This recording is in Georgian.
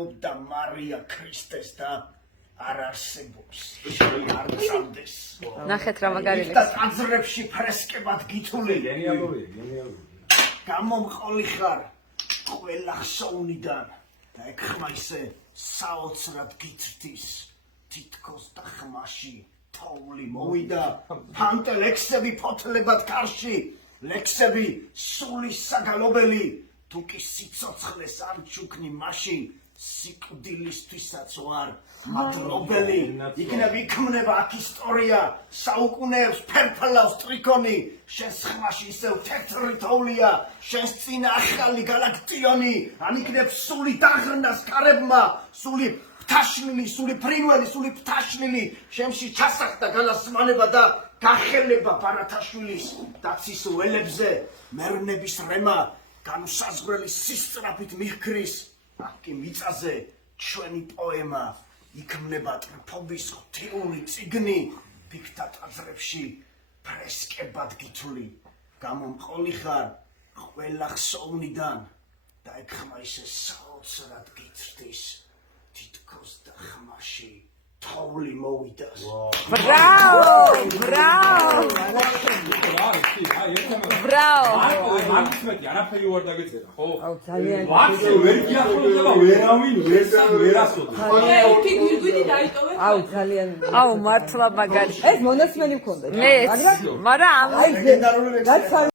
უთანხმობდა მარია ქრისტეს და არ არსებობს. არ წამდეს. ნახეთ რა მაგარი და ტაძრებში ფრესკებად გითვლი. გენიალური. გამომყოლი ხარ ყველა ხსოვნიდან და ეგ ხმა ისე საოცრად გიწრდის თითქოს და ხმაში თოვლი მოვიდა ფანტე ლექსები ფოთლებად კარში ლექსები სულის საგალობელი თუ კი სიცოცხლეს არ ჩუქნი მაშინ სიკვდილისთვისაც ვარ მადლობელი იქნებ იქმნება აქ ისტორია საუკუნეებს ფერფლავს ტრიქონი შენს ხმაში ისევ თეთრი თოვლია შენს წინ ახალი გალაქტიონი ან იქნებ სული დაღრნას კარებმა სული ფთაშნილი სული ფრინველი სული ფთაშნილი შენში ჩასახდა გალასმანება და გახელება ბარათაშვილის დაცის ველებზე მერნების რემა განუსაზღვრელი სისწრაფით მიჰქრის აქ მიწაზე ჩვენი პოემა იქმნება ტრფობის ღვთიური წიგნი ფიქთა ტაძრებში ფრესკებად გითვლი გამომყოლი ხარ ყველა ხსოვნიდან და ეგ ხმა ისე საოცრად გიწრდის თითქოს და ხმაში თოვლი მოვიდას Bravo! Bravo! Bravo! მაგისმეტი არაფერი ვარ დაგეწერა, ხო? აუ ძალიან ვაფშე ვერ გიახლოვდება ვერავინ ვერასოდეს. ერთი გვირგვინი დაიტოვე. აუ ძალიან აუ მართლა მაგარი ეს მონაცემები მქონდა მე მაგრამ ამ აი